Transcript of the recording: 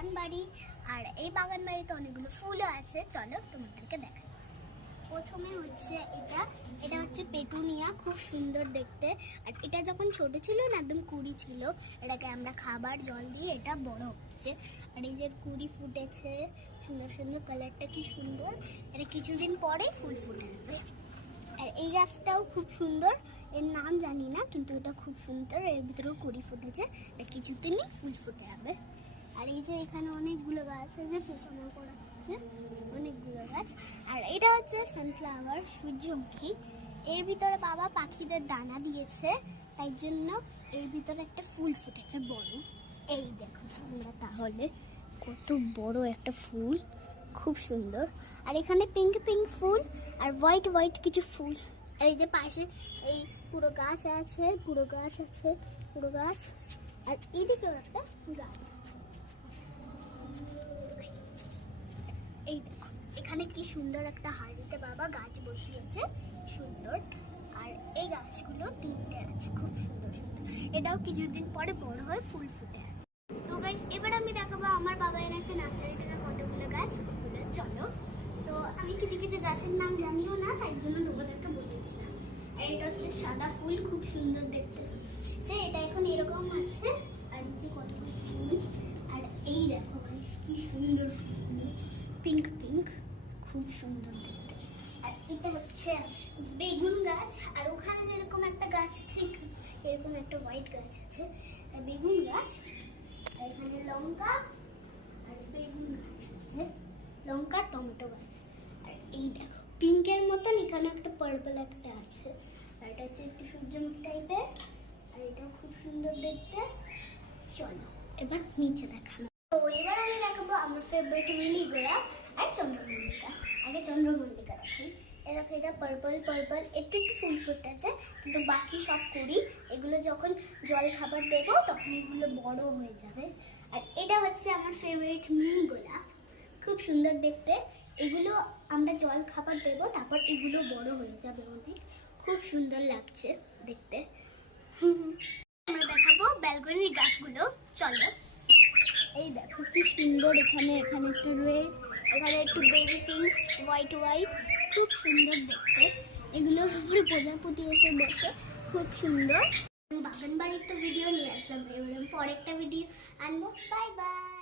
বাগান বাড়ি। আর এই বাগান বাড়িতে অনেকগুলো ফুলও আছে, চলো তোমাদেরকে দেখাই। প্রথমে হচ্ছে এটা হচ্ছে পেটুনিয়া, খুব সুন্দর দেখতে। আর এটা যখন ছোট ছিল না, একদম কুড়ি ছিল, এটাকে আমরা খাবার জল দিয়ে এটা বড় হচ্ছে। আর এই যে কুড়ি ফুটেছে, সুন্দর সুন্দর, কালারটা কি সুন্দর। এটা কিছুদিন পরেই ফুল ফুটে যাবে। আর এই গাছটাও খুব সুন্দর, এর নাম জানি না, কিন্তু এটা খুব সুন্দর, এর ভিতরেও কুড়ি ফুটেছে, এটা কিছুদিনই ফুল ফুটে যাবে। আর এই যে এখানে অনেকগুলো গাছ আছে, পোকামাকড় আছে, অনেকগুলো গাছ। আর এটা হচ্ছে সানফ্লাওয়ার, সূর্যমুখী। এর ভিতরে বাবা পাখিদের দানা দিয়েছে, তাই জন্য এর ভিতরে একটা ফুল ফুটেছে বড়। এই দেখো তোমরা তাহলে, কত বড় একটা ফুল, খুব সুন্দর। আর এখানে পিঙ্ক পিঙ্ক ফুল আর হোয়াইট হোয়াইট কিছু ফুল। এই যে পাশে এই পুরো গাছ আছে, পুরো গাছ আছে, পুরো গাছ। আর এইদিকেও একটা গাছ আছে। এই দেখো এখানে কি সুন্দর একটা হাঁড়িতে বাবা গাছ বসিয়েছে, সুন্দর। আর এই গাছগুলো তিনটে আছে, খুব সুন্দর সুন্দর। এটাও কিছুদিন পরে বড় হয়ে ফুল ফুটে। তো গাইস, এবার আমি দেখাবো আমার বাবা এনেছে নার্সারি থেকে কতগুলো গাছ, ওগুলো চলো। তো আমি কিছু কিছু গাছের নাম জানিও না, তাই জন্য তোমাদেরকে বলে দিলাম। আর এটা হচ্ছে সাদা ফুল, খুব সুন্দর দেখতে হচ্ছে। এটা এখন এরকম আছে, আর কতগুলো ফুল। আর এই দেখো গাইস, কি সুন্দর ফুলগুলো, পিঙ্ক পিঙ্ক, খুব সুন্দর দেখতে। আর এটা হচ্ছে বেগুন গাছ। আর ওখানে যেরকম একটা গাছ আছে, এরকম একটা হোয়াইট গাছ আছে, বেগুন গাছ। এখানে লঙ্কা আর বেগুন গাছ আছে, লঙ্কা টমেটো গাছ। আর এই দেখো পিঙ্কের মতন এখানে একটা পার্পল একটা আছে। আর এটা হচ্ছে একটু সূর্যমুখী টাইপের, আর এটা খুব সুন্দর দেখতে। চলো এবার নিচে দেখানো। তো এবার আমি দেখাবো আমার ফেভারিট মিনি গোলাপ আর চন্দ্রমল্লিকা। আগে চন্দ্রমল্লিকা রাখি। দেখো এটা পার্পল পার্পল, একটু একটু ফুল ফুটেছে, কিন্তু বাকি সব কুড়ি। এগুলো যখন জল খাবার দেবো তখন এগুলো বড় হয়ে যাবে। আর এটা হচ্ছে আমার ফেভারিট মিনি গোলাপ, খুব সুন্দর দেখতে। এগুলো আমরা জল খাবার দেবো, তারপর এগুলো বড় হয়ে যাবে অনেক, খুব সুন্দর লাগছে দেখতে। আমরা দেখাবো ব্যালকনির গাছগুলো, চলো। এই দেখো কি সুন্দর, এখানে এখানে একটু রেড, এখানে একটু বেবি পিঙ্ক, হোয়াইট হোয়াইট, খুব সুন্দর দেখতে। এগুলোর উপরে প্রজাপতি এসে বসে, খুব সুন্দর। বাগান বাড়ির তো ভিডিও নিয়ে আসলাম, এবার পরে একটা ভিডিও আনবো। Bye bye.